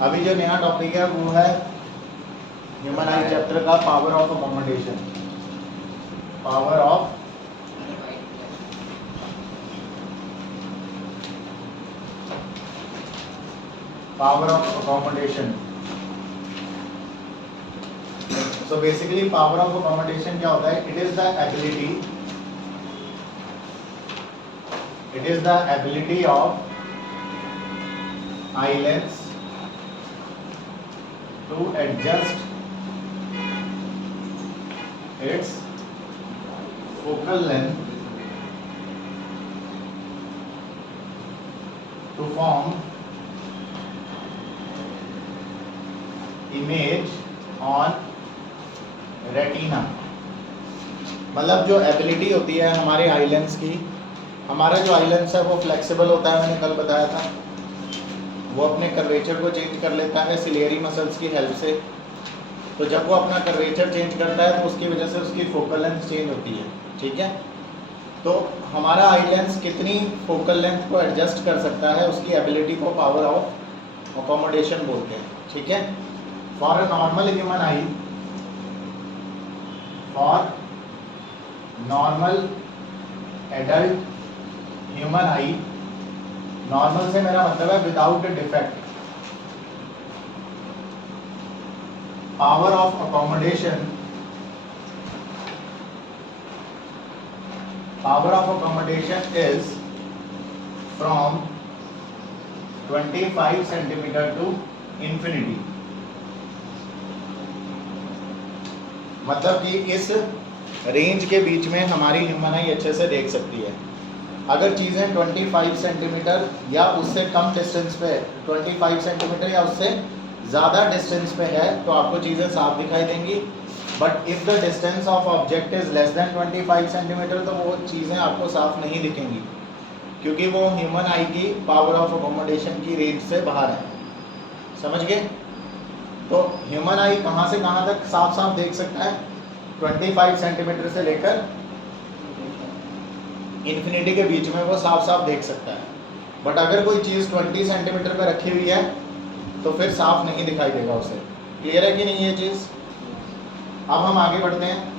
अभी जो नया टॉपिक है वो है ह्यूमन आई चैप्टर का power of accommodation. Power of accommodation. So basically power of accommodation क्या होता है? It is the ability of islands to adjust its focal length to form image on retina। मतलब जो एबिलिटी होती है हमारे आइलैंड्स की, हमारा जो आइलैंड्स है वो फ्लेक्सिबल होता है, मैंने कल बताया था। वो अपने कर्वेचर को चेंज कर लेता है सिलियरी मसल्स की हेल्प से। तो जब वो अपना कर्वेचर चेंज करता है तो उसकी वजह से उसकी फोकल लेंथ चेंज होती है, ठीक है। तो हमारा आई लेंस कितनी फोकल लेंथ को एडजस्ट कर सकता है, उसकी एबिलिटी को पावर ऑफ अकोमोडेशन बोलते हैं, ठीक है। For a normal human eye, for normal adult human eye, normal से मेरा मतलब है without defect, power of accommodation is from 25 centimetre to infinity. मतलब कि इस रेंज के बीच में हमारी ह्यूमन आई अच्छे से देख सकती है। अगर चीज़ें 25 सेंटीमीटर या उससे कम डिस्टेंस पे, 25 सेंटीमीटर या उससे ज़्यादा डिस्टेंस पे है तो आपको चीज़ें साफ दिखाई देंगी। But if the distance of object is less than 25 centimetre तो वो चीज़ें आपको साफ नहीं दिखेंगी, क्योंकि वो ह्यूमन आई की पावर ऑफ अकोमोडेशन की रेंज से बाहर है। समझ गए? तो ह्यूमन आई कहाँ से कहाँ तक साफ साफ देख सकता है? 25 सेंटीमीटर से लेकर इन्फिनिटी के बीच में वो साफ साफ देख सकता है। बट अगर कोई चीज़ 20 सेंटीमीटर पर रखी हुई है तो फिर साफ नहीं दिखाई देगा उसे। क्लियर है कि नहीं ये चीज़? अब हम आगे बढ़ते हैं।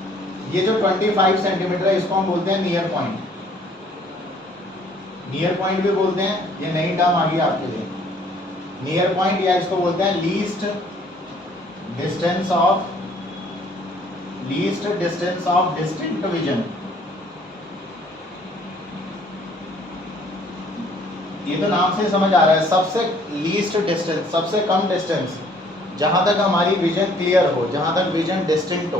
ये जो 25 सेंटीमीटर है इसको हम बोलते हैं नियर पॉइंट। नियर पॉइंट भी बोलते हैं, ये नई टर्म आ गई आपके लिए। नियर पॉइंट या इसको बोलते हैं least distance of distinct vision. ये तो नाम से समझ आ रहा है, सबसे लीस्ट डिस्टेंस, सबसे कम डिस्टेंस जहां तक हमारी विजन क्लियर हो, जहां तक विजन डिस्टिंक्ट हो,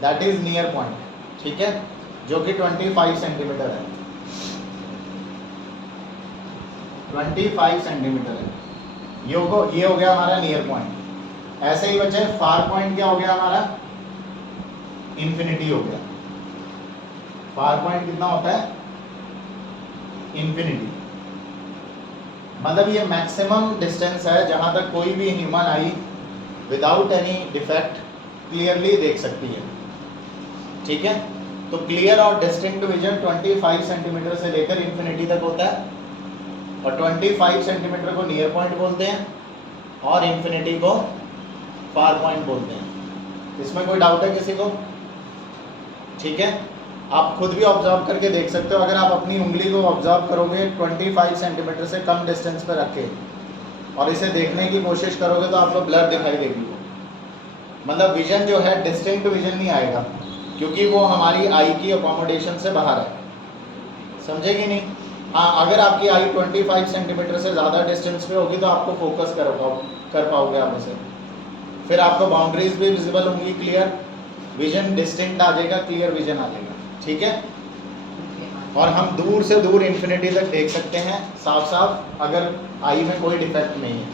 दैट इज नियर पॉइंट, ठीक है, जो कि 25 सेंटीमीटर है। 25 सेंटीमीटर है, ये हो गया हमारा नियर पॉइंट। ऐसे ही बचे फार पॉइंट। क्या हो गया हमारा? इंफिनिटी हो गया। फार पॉइंट कितना होता है? इंफिनिटी। मतलब ये मैक्सिमम डिस्टेंस है जहां तक कोई भी ह्यूमन आई विदाउट एनी डिफेक्ट क्लियरली देख सकती है, ठीक है। तो क्लियर और डिस्टिंक्ट विजन 25 सेंटीमीटर से लेकर इंफिनिटी तक होता है, और 25 सेंटीमीटर को नियर पॉइंट बोलते हैं और इंफिनिटी को फार पॉइंट बोलते हैं। इसमें कोई डाउट है किसी को? ठीक है, आप खुद भी ऑब्जर्व करके देख सकते हो। अगर आप अपनी उंगली को ऑब्जर्व करोगे 25 सेंटीमीटर से कम डिस्टेंस पर रख के और इसे देखने की कोशिश करोगे तो आपको ब्लर दिखाई देगी। मतलब विजन जो है डिस्टिंक्ट विजन नहीं आएगा, क्योंकि वो हमारी आई की अकोमोडेशन से बाहर है। समझे कि नहीं? हाँ, अगर आपकी आई 25 सेंटीमीटर से ज़्यादा डिस्टेंस पे होगी तो आपको फोकस कर पाओगे आप उसे। फिर आपको बाउंड्रीज भी विजिबल होंगी, क्लियर विजन डिस्टिंक्ट आ जाएगा, क्लियर विजन आ जाएगा, ठीक है। और हम दूर से दूर इन्फिनिटी तक देख सकते हैं साफ साफ, अगर आई में कोई डिफेक्ट नहीं है।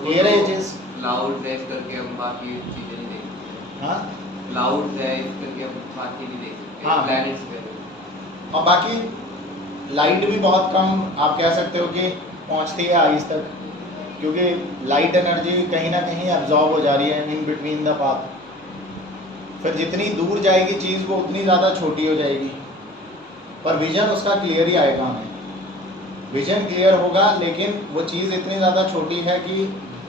क्लियर है ये चीज़? लाउड है करके हम बाकी चीजें नहीं देख सकते। हाँ, लाउड है करके हम बाकी नहीं देख सकते। हाँ, प्लैनेट्स पे और बाकी लाइट भी बहुत कम आप कह सकते हो कि पहुंचती है आईज तक, क्योंकि लाइट एनर्जी कहीं ना कहीं एब्जॉर्ब हो जा रही है इन बिटवीन द पाथ। फिर जितनी दूर जाएगी चीज़ वो उतनी ज़्यादा छोटी हो जाएगी, पर विजन उसका क्लियर ही आएगा हमें। विजन क्लियर होगा लेकिन वो चीज़ इतनी ज़्यादा छोटी है कि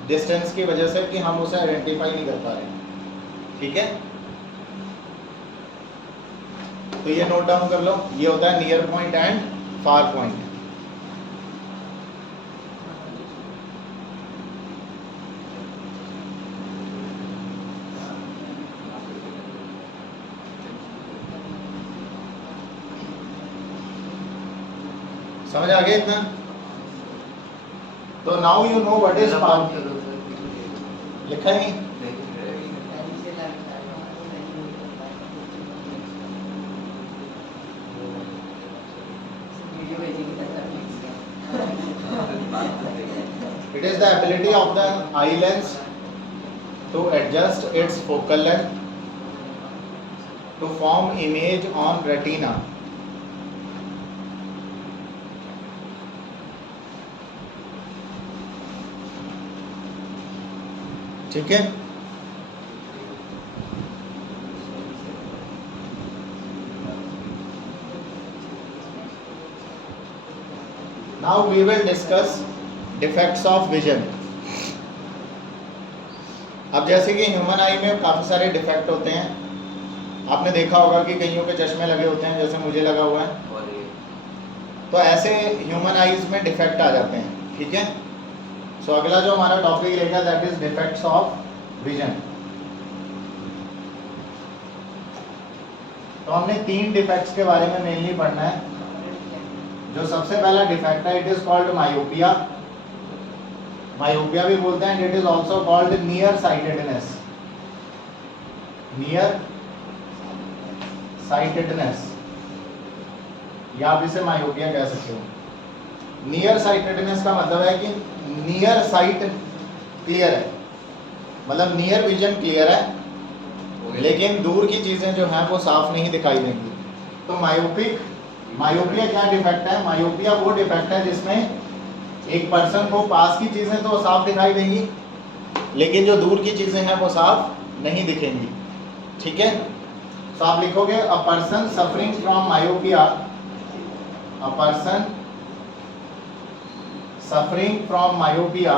डिस्टेंस की वजह से कि हम उसे आइडेंटिफाई नहीं कर पा रहे। ठीक है, तो ये नोट डाउन कर लो, ये होता है near point and far point. समझ आ गया इतना? तो now you know what is far. लिखा ही नहीं? It is the ability of the eye lens to adjust its focal length to form image on retina. ठीक है, now we will discuss defects of vision. अब जैसे कि human आई में काफ़ी सारे डिफेक्ट होते हैं, आपने देखा होगा कि कईयों के चश्मे लगे होते हैं, जैसे मुझे लगा हुआ है, तो ऐसे ह्यूमन आईज में डिफेक्ट आ जाते हैं। ठीक है, सो अगला जो हमारा टॉपिक रहेगा that is defects of vision. तो हमने 3 डिफेक्ट्स के बारे में मेनली पढ़ना है। जो सबसे पहला डिफेक्ट है, it is called myopia. Myopia भी बोलते हैं, it is also called near sightedness. Near sightedness, या आप इसे मायोपिया कह सकते हो। नियर साइटेडनेस का मतलब है कि नियर साइट क्लियर है, मतलब नियर विजन क्लियर है, लेकिन दूर की चीजें जो हैं वो साफ नहीं दिखाई देंगी। तो मायोपिया क्या डिफेक्ट है? मायोपिया वो डिफेक्ट है जिसमें एक पर्सन को पास की चीजें तो साफ दिखाई देंगी, लेकिन जो दूर की चीजें हैं वो साफ नहीं दिखेंगी। ठीक है, तो आप लिखोगे a person suffering from myopia, a person suffering from myopia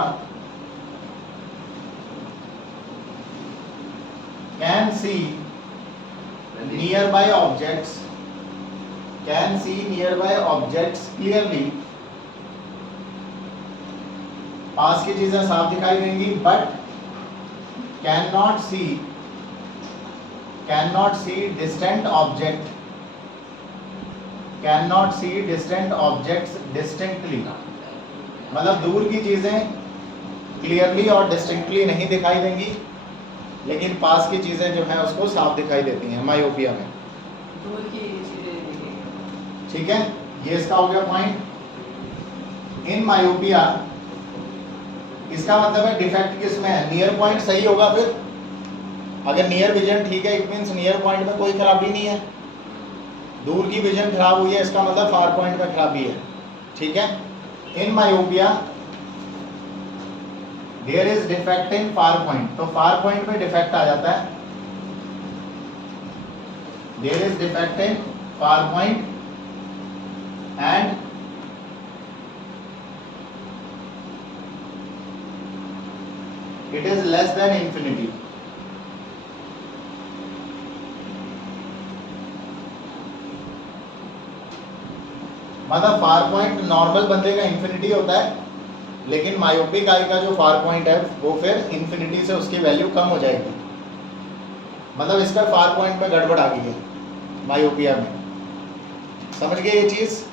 can see nearby objects clearly, पास की चीजें साफ दिखाई देंगी, but cannot see distant objects distinctly, मतलब दूर की चीजें क्लियरली और डिस्टिंक्टली नहीं दिखाई देंगी, लेकिन पास की चीजें जो हैं उसको साफ दिखाई देती हैं मायोपिया में। ठीक है, ये इसका हो गया पॉइंट। इन मायोपिया, इसका मतलब है डिफेक्ट किसमें है? नियर पॉइंट सही होगा, फिर अगर नियर विजन ठीक है, इट मींस नियर पॉइंट में कोई खराबी नहीं है। दूर की विजन खराब हुई है, इसका मतलब फार पॉइंट में खराबी है। ठीक है, in myopia there is defect in far point, तो फार पॉइंट में डिफेक्ट आ जाता है। There is defect in far point and it is less than infinity. मतलब फार पॉइंट नॉर्मल बंदे का इंफिनिटी होता है, लेकिन मायोपिक आई का जो फार पॉइंट है वो फिर इंफिनिटी से उसकी वैल्यू कम हो जाएगी। मतलब इसका फार पॉइंट में गड़बड़ आ गई है मायोपिया में। समझ गए ये चीज?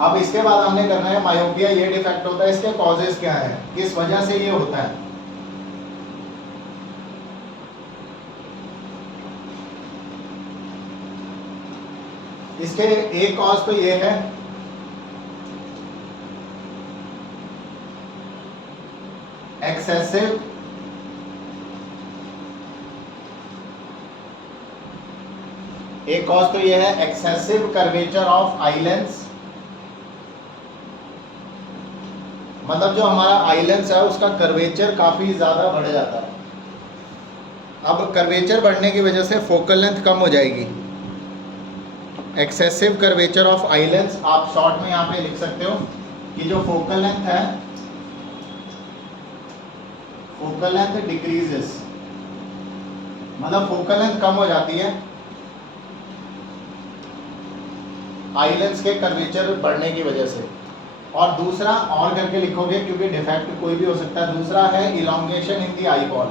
अब इसके बाद हमने करना है मायोपिया ये डिफेक्ट होता है, इसके कॉजेस क्या है, किस वजह से ये होता है। इसके एक कॉज तो ये है excessive curvature of eye lens. मतलब जो हमारा आई लेंस है उसका कर्वेचर काफी ज्यादा बढ़ जाता है। अब कर्वेचर बढ़ने की वजह से फोकल लेंथ कम हो जाएगी। Excessive curvature of eye lens, आप शॉर्ट में यहाँ पे लिख सकते हो कि जो फोकल लेंथ है फोकल लेंथ डिक्रीजेस, मतलब फोकल लेंथ कम हो जाती है आई लेंस के कर्वेचर बढ़ने की वजह से। और दूसरा और करके लिखोगे क्योंकि डिफेक्ट कोई भी हो सकता है। दूसरा है elongation in the eye ball,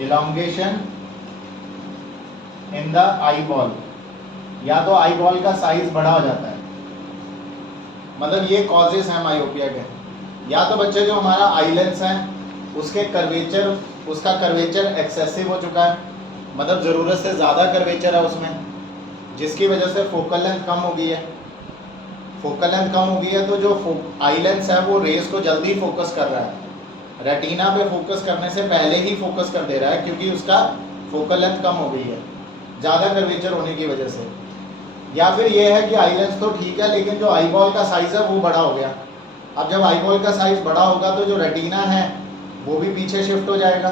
elongation in the eye ball, या तो आई बॉल का साइज बड़ा हो जाता है, मतलब ये कॉजेस हैं मायोपिया के। या तो बच्चे जो हमारा आई लेंस है उसके कर्वेचर, उसका कर्वेचर एक्सेसिव हो चुका है, मतलब ज़रूरत से ज़्यादा कर्वेचर है उसमें, जिसकी वजह से फोकल लेंथ कम हो गई है। फोकल लेंथ कम हो गई है तो जो आई लेंस है वो रेस को जल्दी फोकस कर रहा है, रेटिना पे फोकस करने से पहले ही फोकस कर दे रहा है, क्योंकि उसका फोकल लेंथ कम हो गई है ज़्यादा कर्वेचर होने की वजह से। या फिर ये है कि आई लेंस तो ठीक है लेकिन जो आई बॉल का साइज़ है वो बड़ा हो गया। अब जब आई बॉल का साइज़ बड़ा होगा तो जो रेटिना है वो भी पीछे शिफ्ट हो जाएगा,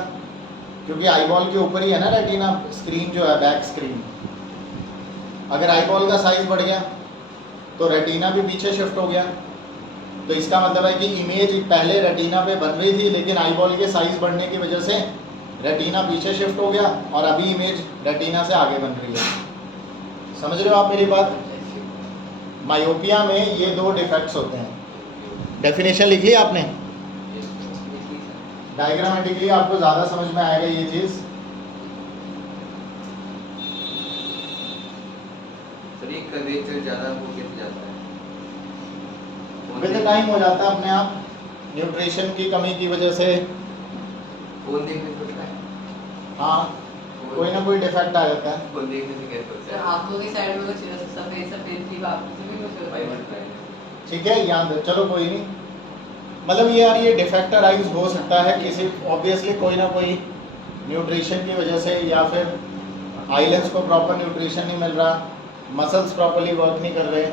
क्योंकि आई बॉल के ऊपर ही है ना रेटिना स्क्रीन जो है, बैक स्क्रीन। अगर आई बॉल का साइज़ बढ़ गया तो रेटिना भी पीछे शिफ्ट हो गया। तो इसका मतलब है कि इमेज पहले रेटिना पे बन रही थी लेकिन आई बॉल के साइज़ बढ़ने की वजह से रेटिना पीछे शिफ्ट हो गया और अभी इमेज रेटिना से आगे बन रही है। समझ रहे हो आप मेरी बात? मायोपिया में ये दो डिफेक्ट्स होते हैं। डेफिनेशन लिख ली आपने? डायग्रामेटिकली आपको ज़्यादा समझ में आएगा ये चीज़। कर्वेचर ज़्यादा हो जाता है विद टाइम हो जाता है अपने आप, न्यूट्रिशन की कमी की वजह से। फोन देखने से होता है, हाँ कोई ना कोई डिफेक्ट आ जाता है। फोन देखने से कैसे होता है? आंखों की साइड में कुछ सफेद सफेद की बात भी कुछ होता है। ठीक है, याद है, चलो कोई नहीं। मतलब ये यार ये डिफेक्ट अराइज हो सकता है किसी, ऑब्वियसली कोई ना कोई न्यूट्रिशन की वजह से, या फिर आई लेंस को प्रॉपर न्यूट्रिशन नहीं मिल रहा, मसल्स प्रॉपर्ली वर्क नहीं कर रहे।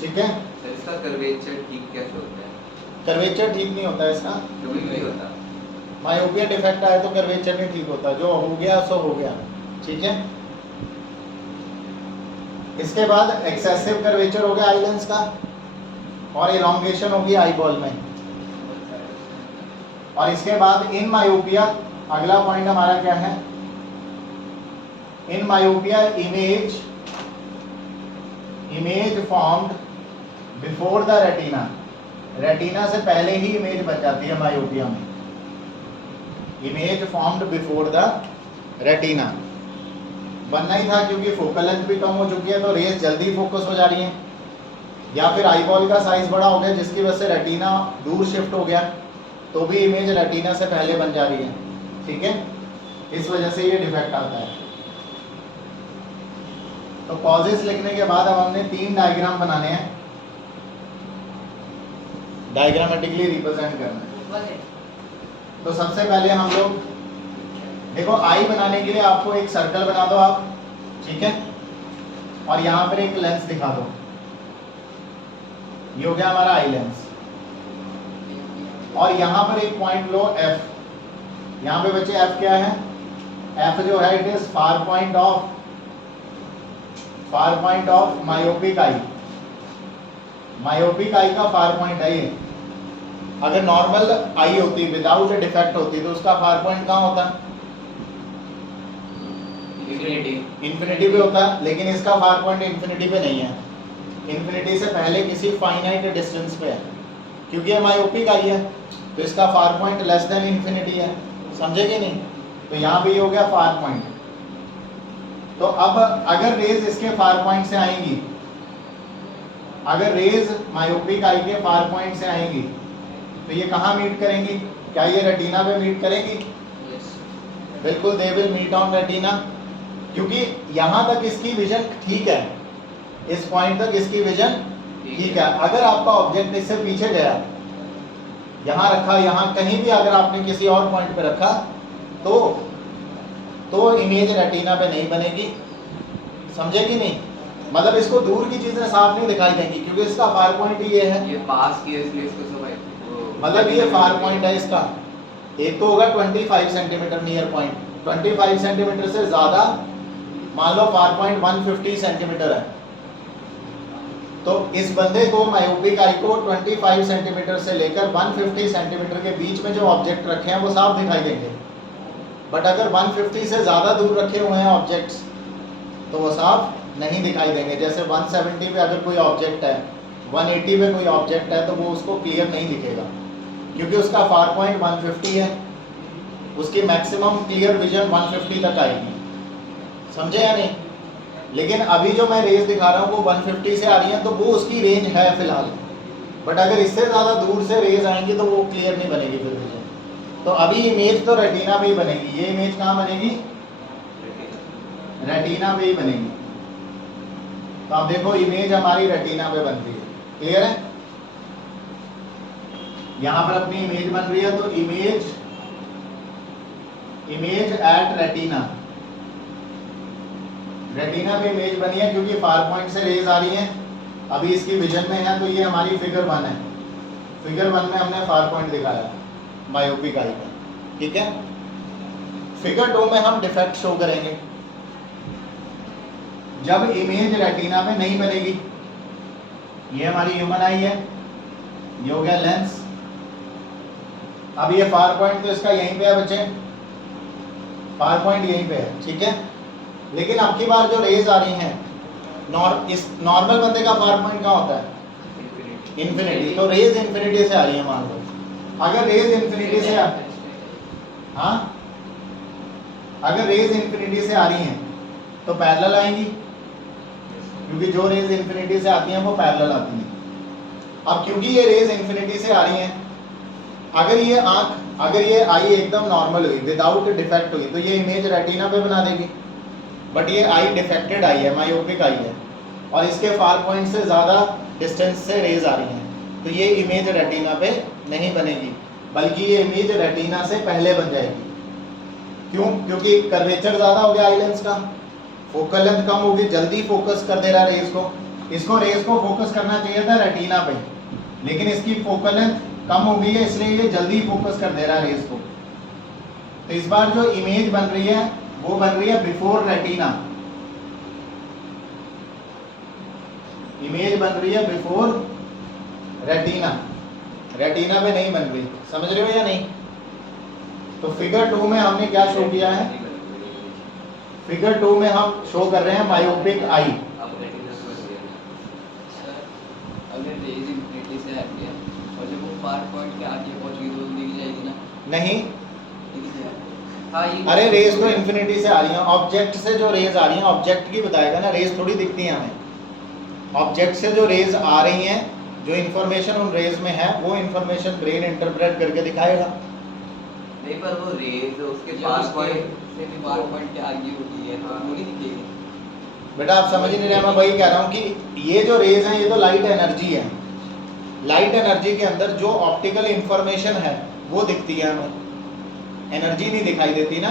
ठीक है, सर इसका कर्वेचर ठीक कैसे होता है? कर्वेचर ठीक नहीं होता है इसका, कभी नहीं होता। मायोपिया डिफेक्ट आए तो कर्वेचर नहीं ठीक होता, जो हो गया सो हो गया। ठीक है, इसके बाद एक्सेसिव कर्वेचर हो गया आई लेंस का और इलोंगेशन होगी आई बॉल में। और इसके बाद इन मायोपिया, अगला पॉइंट हमारा क्या है? In myopia image formed before the retina, retina से पहले ही इमेज बन जाती है मायोपिया में। Image formed before the retina बनना ही था क्योंकि फोकल लेंथ भी कम हो चुकी है तो रेस जल्दी फोकस हो जा रही है, या फिर आई बॉल का साइज बड़ा हो गया जिसकी वजह से रेटिना दूर शिफ्ट हो गया तो भी इमेज रेटिना से पहले बन जा रही है। ठीक है, इस वजह से ये डिफेक्ट आता है। तो कॉजेस लिखने के बाद अब हमने 3 डायग्राम बनाने हैं, डायग्रामेटिकली रिप्रेजेंट करना है। तो सबसे पहले हम लोग देखो, आई बनाने के लिए आपको एक सर्कल बना दो आप, ठीक है, और यहाँ पर एक लेंस दिखा दो। ये हो गया हमारा आई लेंस, और यहाँ पर एक पॉइंट लो F। यहाँ पे बच्चे F क्या है? F जो है it is far point of myopic eye. Myopic eye का फार पॉइंट है ये। अगर नॉर्मल आई होती, विदाउट डिफेक्ट होती, तो उसका फार पॉइंट कहाँ होता? इन्फिनिटी पे होता है, लेकिन इसका फार पॉइंट इन्फिनिटी पे नहीं है, इन्फिनिटी से पहले किसी फाइनाइट डिस्टेंस पे है, क्योंकि ये मायोपिक आई है तो इसका far point less than infinity है। समझे कि नहीं? तो यहाँ पे ये हो गया फार पॉइंट। तो अब अगर रेज इसके फार पॉइंट से आएंगी, अगर रेज मायोपिक आई के फार पॉइंट से आएंगी तो ये कहाँ मीट करेंगी? क्या ये रेटिना पे मीट करेंगी? बिल्कुल, they will meet on retina, क्योंकि यहाँ तक इसकी विजन ठीक है, इस पॉइंट तक इसकी विजन ठीक है। अगर आपका ऑब्जेक्ट इससे पीछे गया, यहाँ रखा, यहाँ कहीं भी अगर आपने किसी और पॉइंट पे रखा तो इमेज रेटिना पे नहीं बनेगी। समझे कि नहीं? मतलब इसको दूर की चीजें साफ नहीं दिखाई देंगी क्योंकि इसका फार पॉइंट ही ये है। ये पास की है इसलिए इसको सब मतलब ये फार पॉइंट है इसका। एक तो होगा 25 सेंटीमीटर नियर पॉइंट, 25 सेंटीमीटर से ज्यादा, मान लो फार पॉइंट 150 सेंटीमीटर है, तो इस बंदे को मायोपिक आई को 25 सेंटीमीटर से लेकर 150 सेंटीमीटर के बीच में जो ऑब्जेक्ट रखे हैं वो साफ दिखाई देंगे, बट अगर 150 से ज़्यादा दूर रखे हुए हैं ऑब्जेक्ट्स तो वो साफ नहीं दिखाई देंगे। जैसे 170 पे अगर कोई ऑब्जेक्ट है, 180 पे कोई ऑब्जेक्ट है, तो वो उसको क्लियर नहीं दिखेगा क्योंकि उसका फार पॉइंट 150 है, उसकी मैक्सिमम क्लियर विजन 150 तक आएगी, समझे या नहीं। लेकिन अभी जो मैं रेंज दिखा रहा हूँ वो 150 से आ रही है, तो वो उसकी रेंज है फिलहाल, बट अगर इससे ज़्यादा दूर से रेज आएंगी तो वो क्लियर नहीं बनेगी फिर विजन। तो अभी इमेज तो रेटिना में ही बनेगी, ये इमेज कहाँ बनेगी, रेटिना में ही बनेगी। तो आप देखो इमेज हमारी रेटिना पे बन रही है, क्लियर है। यहां पर अपनी इमेज बन रही है, तो इमेज एट रेटिना, रेटिना पे इमेज बनी है क्योंकि फार पॉइंट से रेज आ रही है, अभी इसकी विजन में है। तो ये हमारी फिगर 1 है, फिगर 1 में हमने फार पॉइंट दिखाया मायोपिक आई का, ठीक है। फिगर 2 में हम डिफेक्ट शो करेंगे जब इमेज रेटिना में नहीं बनेगी। ये हमारी ह्यूमन आई है, ये हो गया लेंस। अब ये फार पॉइंट तो इसका यहीं पे है बच्चे, फार पॉइंट यहीं पे है, ठीक है। लेकिन अब की बार जो रेज आ रही हैं, इस नॉर्मल बंदे का फार पॉइंट कहाँ होता है, इन्फिनिटी। तो रेज इन्फिनिटी से आ रही है, मान लो अगर रेज इन्फिनिटी से हाँ अगर रेज इन्फिनिटी से आ रही हैं तो पैरेलल आएंगी, क्योंकि जो रेज इन्फिनिटी से आती हैं वो पैरेलल आती हैं। अब क्योंकि ये रेज इन्फिनिटी से आ रही हैं, अगर ये आई एकदम नॉर्मल हुई, विदाउट डिफेक्ट हुई, तो ये इमेज रेटिना पे बना देगी। बट ये आई डिफेक्टेड आई है, मायोपिक आई है, और इसके फार पॉइंट से ज़्यादा डिस्टेंस से रेज आ रही हैं, तो ये इमेज रेटिना पे नहीं बनेगी, बल्कि ये इमेज रेटिना से पहले बन जाएगी। क्यों? क्योंकि कर्वेचर ज़्यादा हो गया आई लेंस का, फोकल लेंथ कम होगी, जल्दी फोकस कर दे रहा है रेज को। इसको रेज को फोकस करना चाहिए था रेटिना पे, लेकिन इसकी फोकल लेंथ कम हो गई है, इसलिए ये जल्दी फोकस कर दे रहा है रेज को। तो इस बार जो इमेज बन रही है वो बन रही है बिफोर रेटिना, इमेज बन रही है बिफोर रेटिना, रेटिना पे नहीं बन रही, समझ रहे हो या नहीं। तो फिगर 2 में हमने क्या शो किया है, फिगर 2 में हम शो कर रहे हैं मायोपिक आई। अगर रेज इन्फिनिटी से आ रही है और जब वो फार पॉइंट के आगे पहुंच गई तो दिख जाएगी ना, नहीं, हाँ ये अरे रेज तो इन्फिनिटी से आ रही है, ऑब्जेक्ट से जो रेज आ रही हैं ऑब्जेक्ट की बताएगा ना, रेज थोड़ी दिखती है हमें। ऑब्जेक्ट से जो रेज आ रही हैं, जो इन्फॉर्मेशन उन रेज में है, वो इन्फॉर्मेशन ब्रेन इंटरप्रेट करके दिखाएगा। नहीं, पर वो रेज उसके फार पॉइंट से भी फार पॉइंट के आगे होती है, तो वो नहीं दिखेगी। बेटा आप समझ नहीं रहे, मैं वही कह रहा हूँ कि ये जो रेज हैं ये तो लाइट एनर्जी है, लाइट एनर्जी के अंदर जो ऑप्टिकल इंफॉर्मेशन है वो दिखती है हमें, एनर्जी नहीं दिखाई देती ना।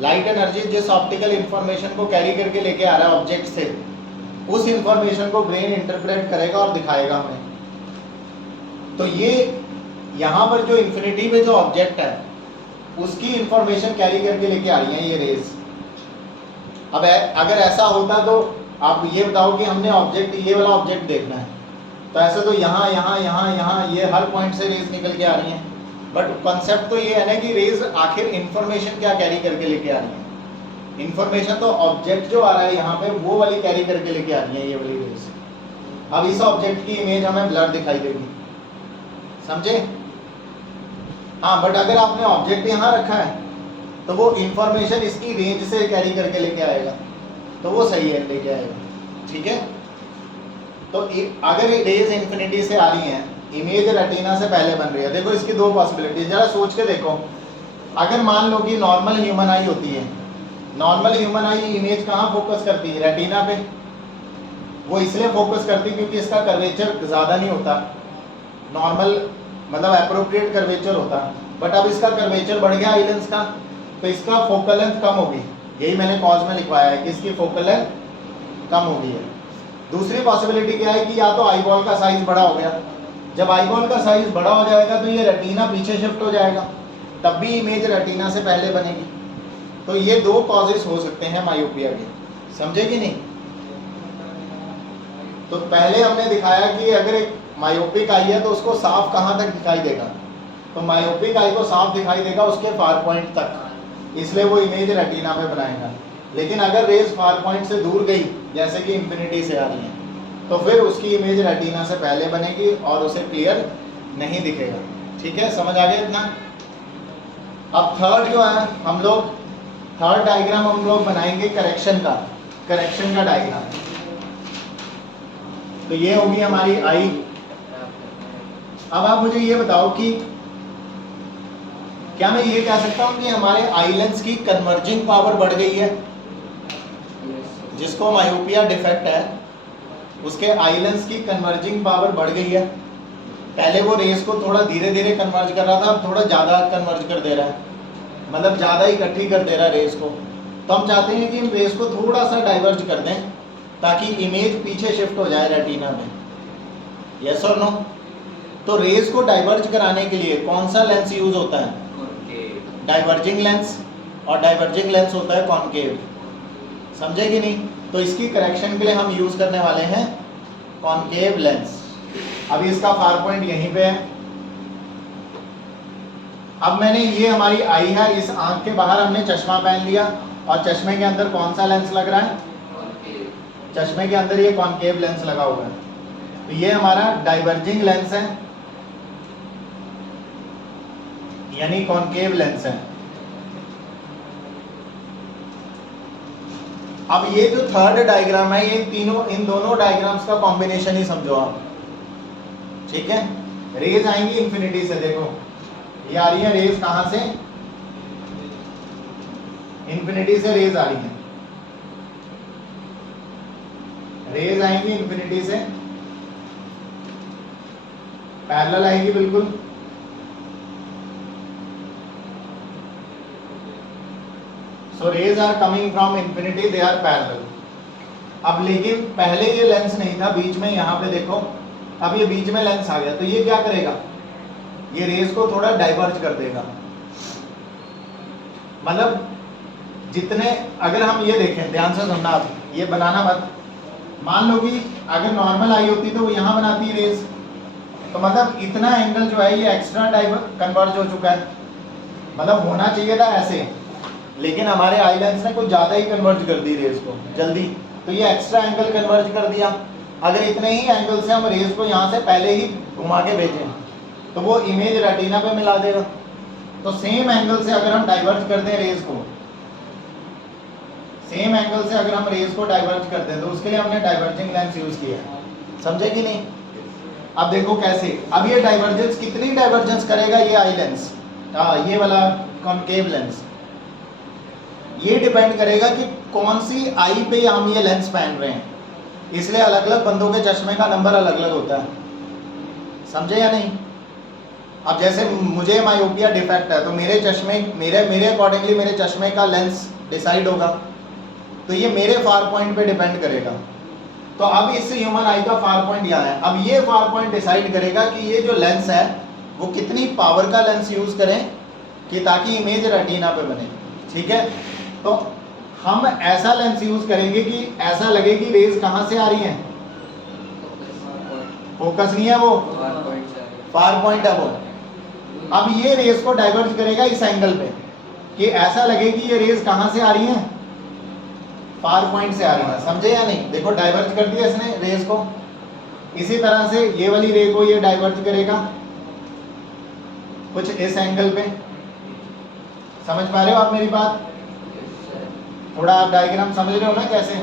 लाइट एनर्जी जिस ऑप्टिकल इंफॉर्मेशन को कैरी करके लेके आ रहा है ऑब्जेक्ट से, उस इंफॉर्मेशन को ब्रेन इंटरप्रेट करेगा और दिखाएगा हमें। तो ये यहाँ पर जो इन्फिनिटी में जो ऑब्जेक्ट है उसकी इंफॉर्मेशन कैरी करके लेके आ रही है ये रेज। अब अगर ऐसा होता तो आप ये बताओ कि हमने ऑब्जेक्ट, ये वाला ऑब्जेक्ट देखना है, तो ऐसे तो यहाँ यहाँ यहाँ यहाँ ये हर पॉइंट से रेज निकल के आ रही हैं। बट कॉन्सेप्ट तो ये है ना कि रेज आखिर इंफॉर्मेशन क्या कैरी करके लेके आ रही है, इंफॉर्मेशन तो ऑब्जेक्ट जो आ रहा है यहाँ पे वो वाली कैरी करके लेके आ रही है, ये वाली रेज। अब इस ऑब्जेक्ट की इमेज हमें ब्लर दिखाई देगी, समझे। हाँ, बट अगर आपने ऑब्जेक्ट यहाँ रखा है तो वो इंफॉर्मेशन इसकी रेंज से कैरी करके लेके आएगा, तो वो सही है, लेके आएगा, ठीक है। तो अगर रेज इन्फिनिटी से आ रही हैं, इमेज रेटिना से पहले बन रही है, देखो इसकी दो पॉसिबिलिटी, जरा सोच के देखो। अगर मान लो कि नॉर्मल ह्यूमन आई होती है, नॉर्मल ह्यूमन आई इमेज कहाँ फोकस करती है, रेटिना पे। वो इसलिए फोकस करती है क्योंकि इसका कर्वेचर ज़्यादा नहीं होता, नॉर्मल मतलब एप्रोप्रिएट कर्वेचर होता। बट अब इसका कर्वेचर बढ़ गया आई लेंस का, तो इसका फोकल लेंथ कम होगी, यही मैंने कॉज में लिखवाया है कि इसकी फोकल लेंथ कम हो गई है। दूसरी पॉसिबिलिटी क्या है कि या तो आईबॉल का साइज बड़ा हो गया, जब आईबॉल का साइज बड़ा हो जाएगा तो ये रेटिना पीछे शिफ्ट हो जाएगा, तब भी इमेज रेटिना से पहले बनेगी। तो ये दो कॉजेस हो सकते हैं मायोपिया के, समझे कि नहीं। तो पहले हमने दिखाया कि अगर एक मायोपिक आई है तो उसको साफ कहाँ तक दिखाई देगा, तो मायोपिक आई को साफ दिखाई देगा उसके फार पॉइंट तक, इसलिए वो इमेज रेटिना पे बनाएगा। लेकिन अगर रेज फार पॉइंट से दूर गई, जैसे कि इंफिनिटी से आ रही है, तो फिर उसकी इमेज रेटिना से पहले बनेगी और उसे क्लियर नहीं दिखेगा। ठीक है, समझ आ गया इतना। अब थर्ड जो है हम लोग, थर्ड डायग्राम हम लोग बनाएंगे करेक्शन का डायग्राम। तो ये होगी हमारी आई। अब आप मुझे ये बताओ कि क्या मैं ये कह सकता हूं कि हमारे आई लेंस की कन्वर्जिंग पावर बढ़ गई है? जिसको मायोपिया डिफेक्ट है उसके आई लेंस की कन्वर्जिंग पावर बढ़ गई है। पहले वो रेस को थोड़ा धीरे धीरे कन्वर्ज कर रहा था, अब थोड़ा ज़्यादा कन्वर्ज कर दे रहा है, मतलब ज़्यादा इकट्ठी कर दे रहा है रेस को। तो हम चाहते हैं कि इन रेस को थोड़ा सा डाइवर्ज कर दें ताकि इमेज पीछे शिफ्ट हो जाए रेटिना में। यस और नो? तो रेस को डाइवर्ज कराने के लिए कौन सा लेंस यूज होता है? डाइवर्जिंग लेंस, और डाइवर्जिंग लेंस होता है कॉनकेव। समझे कि नहीं? तो इसकी करेक्शन के लिए हम यूज करने वाले हैं कॉनकेव लेंस। अभी इसका फार पॉइंट यहीं पे है। अब मैंने, ये हमारी आई है, इस आंख के बाहर हमने चश्मा पहन लिया और चश्मे के अंदर कौन सा लेंस लग रहा है? चश्मे के अंदर ये कॉनकेव लेंस लगा हुआ है। तो ये हमारा डाइवर्जिंग लेंस है, यानी कॉनकेव लेंस है। अब ये जो थर्ड डायग्राम है, ये इन दोनों डायग्राम्स का कॉम्बिनेशन ही समझो आप। ठीक है, रेज आएंगी इंफिनिटी से। देखो ये आ रही है रेज कहां से? इंफिनिटी से रेज आ रही है। रेज आएंगी इंफिनिटी से, पैरेलल आएगी बिल्कुल। So rays are coming from infinity, they are parallel. अब लेकिन पहले ये लेंस नहीं था, बीच में यहाँ पे देखो, अब ये बीच में लेंस आ गया। तो ये क्या करेगा? ये रेज को थोड़ा डाइवर्ज कर देगा। मतलब जितने, अगर हम ये देखें, ध्यान से सुनना आप, ये बनाना मत। मान लो कि अगर नॉर्मल आई होती तो वो यहाँ बनाती रेज, तो मतलब इतना एंगल जो है ये एक्स्ट्रा कन्वर्ज हो चुका है, मतलब होना चाहिए था ऐसे, लेकिन हमारे आई लेंस ने कुछ ज़्यादा ही कन्वर्ज कर दी रेज को जल्दी, तो ये एक्स्ट्रा एंगल कन्वर्ज कर दिया। अगर इतने ही एंगल से हम रेज को यहाँ से पहले ही घुमा के भेजें तो वो इमेज रेटिना पे मिला देगा। तो सेम एंगल से अगर हम डाइवर्ज कर दें रेज को, सेम एंगल से अगर हम रेज को डाइवर्ज कर दें, तो उसके लिए हमने डाइवर्जिंग लेंस यूज किया है। समझे कि नहीं? अब देखो कैसे। अब ये डाइवर्जेंस, कितनी डाइवर्जेंस करेगा ये आई लेंस, ये वाला कॉनकेव लेंस, ये डिपेंड करेगा कि कौन सी आई पे हम ये लेंस पहन रहे हैं। इसलिए अलग अलग बंदों के चश्मे का नंबर अलग अलग होता है। समझे या नहीं? अब जैसे मुझे मायोपिया डिफेक्ट है, तो मेरे चश्मे, मेरे अकॉर्डिंगली मेरे चश्मे का लेंस डिसाइड होगा, तो ये मेरे फार पॉइंट पे डिपेंड करेगा। तो अब इस ह्यूमन आई का फार पॉइंट यहाँ है। अब ये फार पॉइंट डिसाइड करेगा कि ये जो लेंस है वो कितनी पावर का लेंस यूज करें कि ताकि इमेज रेटिना पे बने। ठीक है, तो हम ऐसा लेंस यूज करेंगे कि ऐसा लगे कि रेज कहाँ से आ रही है, फोकस नहीं है वो, फार पॉइंट है वो। अब ये रेज को डाइवर्ज करेगा इस एंगल पे कि ऐसा लगे कि ये रेज कहाँ से आ रही है, फार पॉइंट से आ रही है। समझे या नहीं? देखो डाइवर्ज कर दिया इसने रेज को। इसी तरह से ये वाली रे को ये डाइवर्ज करेगा कुछ इस एंगल पे। समझ पा रहे हो आप मेरी बात? थोड़ा आप डायग्राम समझ रहे हो ना कैसे?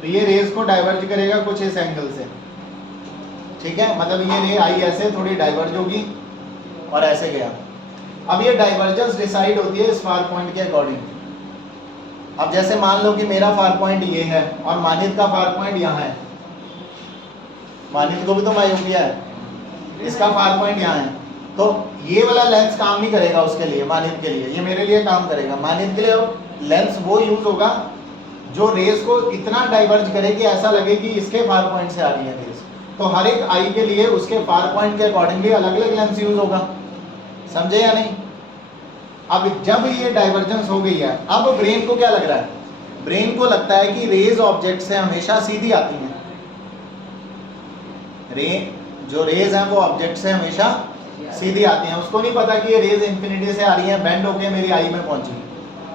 तो ये रेज को डाइवर्ज करेगा कुछ इस एंगल से। ठीक है, मतलब ये रे आई ऐसे थोड़ी डाइवर्ज होगी और ऐसे गया। अब ये डाइवर्जेंस डिसाइड होती है इस फार पॉइंट के अकॉर्डिंग। अब जैसे मान लो कि मेरा फार पॉइंट ये है और मानित का फार पॉइंट यहाँ है। मानित को भी तो मायोपिया है, इसका फार पॉइंट यहाँ है, तो ये वाला लेंस काम नहीं करेगा उसके लिए, मानित के लिए। ये मेरे लिए काम करेगा। मानित के लिए लेंस वो यूज होगा जो रेस को इतना डाइवर्ज करे कि ऐसा लगे कि इसके फार पॉइंट से आ रही है रेस। तो हर एक आई के लिए उसके फार पॉइंट के अकॉर्डिंगली अलग अलग लेंस यूज होगा। समझे या नहीं? अब जब ये डाइवर्जेंस हो गई है, अब ब्रेन को क्या लग रहा है? ब्रेन को लगता है कि रेज ऑब्जेक्ट से हमेशा सीधी आती हैं। जो रेज हैं वो ऑब्जेक्ट से हमेशा सीधी आती हैं। उसको नहीं पता कि ये रेज इंफिनिटी से आ रही हैं, बेंड होके मेरी आई में पहुंची।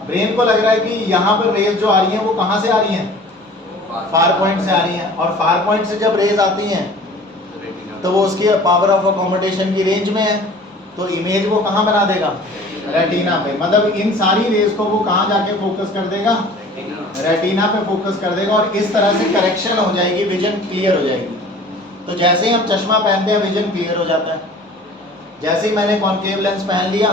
ब्रेन को लग रहा है कि यहाँ पर रेज जो आ रही हैं वो कहाँ से आ रही हैं? फार पॉइंट से आ रही हैं। और फार पॉइंट से जब रेज आती हैं तो वो उसकी पावर ऑफ अकोमोडेशन की रेंज में है, तो इमेज वो कहाँ बना देगा? रेटिना पे। मतलब इन सारी रेज को वो कहाँ जाके फोकस कर देगा? रेटिना पे फोकस कर देगा, और इस तरह से करेक्शन हो जाएगी, विजन क्लियर हो जाएगी। तो जैसे ही हम चश्मा पहनते हैं विजन क्लियर हो जाता है। जैसे ही मैंने कॉन्केव लेंस पहन लिया,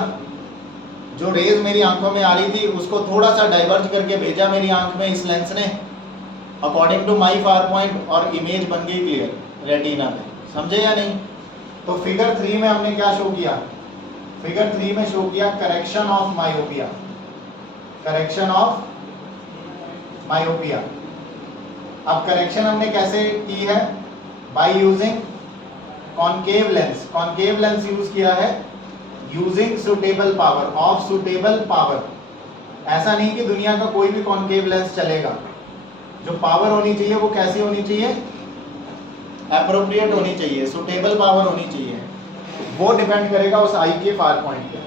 जो रेज मेरी आंखों में आ रही थी उसको थोड़ा सा डाइवर्ज करके भेजा मेरी आंख में इस लेंस ने, according to my far point, और इमेज बन गई क्लियर रेटिना पे। समझे या नहीं? तो फिगर 3 में हमने क्या शो किया? फिगर 3 में शो किया correction of myopia. Correction of myopia. अब करेक्शन हमने कैसे की है? By using concave lens. Concave lens use किया है using suitable power, of suitable power. ऐसा नहीं कि दुनिया का कोई भी कॉन्केव लेंस चलेगा। जो पावर होनी चाहिए वो कैसी होनी चाहिए? एप्रोप्रिएट होनी चाहिए, सुटेबल पावर होनी चाहिए। वो डिपेंड करेगा उस आई के फार पॉइंट पे।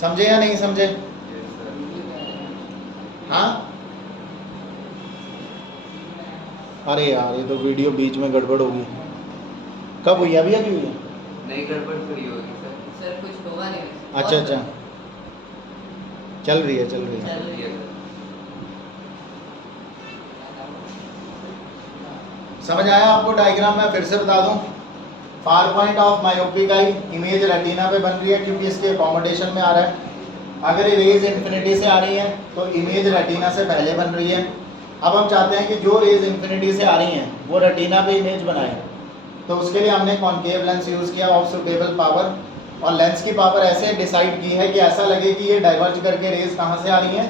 समझे या नहीं समझे? हाँ? अरे यार ये तो वीडियो बीच में गड़बड़ होगी। कब हुई? अभी अभी हुई है? नहीं, गड़बड़ थोड़ी होगी सर। सर कुछ होगा नहीं। अच्छा अच्छा, चल रही है, चल रही है। चल रही है। समझ आया आपको डायग्राम? मैं फिर से बता दूं, far point of myopic eye, image retina पे बन रही है क्योंकि इसके अकोमोडेशन में आ रहा है। अगर ये रेज इन्फिनिटी से आ रही है तो इमेज रेटिना से पहले बन रही है। अब हम चाहते हैं कि जो रेज इन्फिनिटी से आ रही हैं वो रेटिना पे इमेज बनाए, तो उसके लिए हमने कॉन्केव लेंस यूज़ किया ऑफ सुटेबल पावर, और लेंस की पावर ऐसे डिसाइड की है कि ऐसा लगे कि ये डाइवर्ज करके रेज कहाँ से आ रही हैं?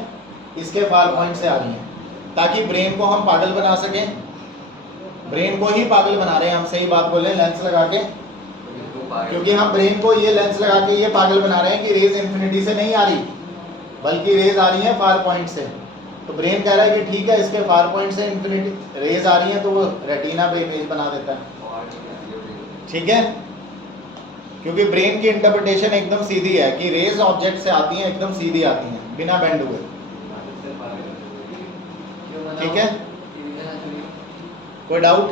इसके फार पॉइंट से आ रही हैं, ताकि ब्रेन को हम पागल बना सकें। ब्रेन को ही पागल बना रहे हैं हम, सही बात बोले, लेंस लगा के। क्योंकि हम ब्रेन को ये लेंस लगा के ये पागल बना रहे हैं कि रेज इन्फिनिटी से नहीं आ रही, बल्कि रेज आ रही है फार पॉइंट से। तो ब्रेन कह रहा है कि ठीक है, इसके फार पॉइंट से इन्फिनिटी रेज आ रही है, तो वो रेटिना पे इमेज बना देता है। ठीक है? क्योंकि ब्रेन की इंटरप्रिटेशन एकदम सीधी है कि रेज ऑब्जेक्ट से आती हैं, एकदम सीधी आती हैं बिना बेंड हुए। ठीक है? कोई डाउट?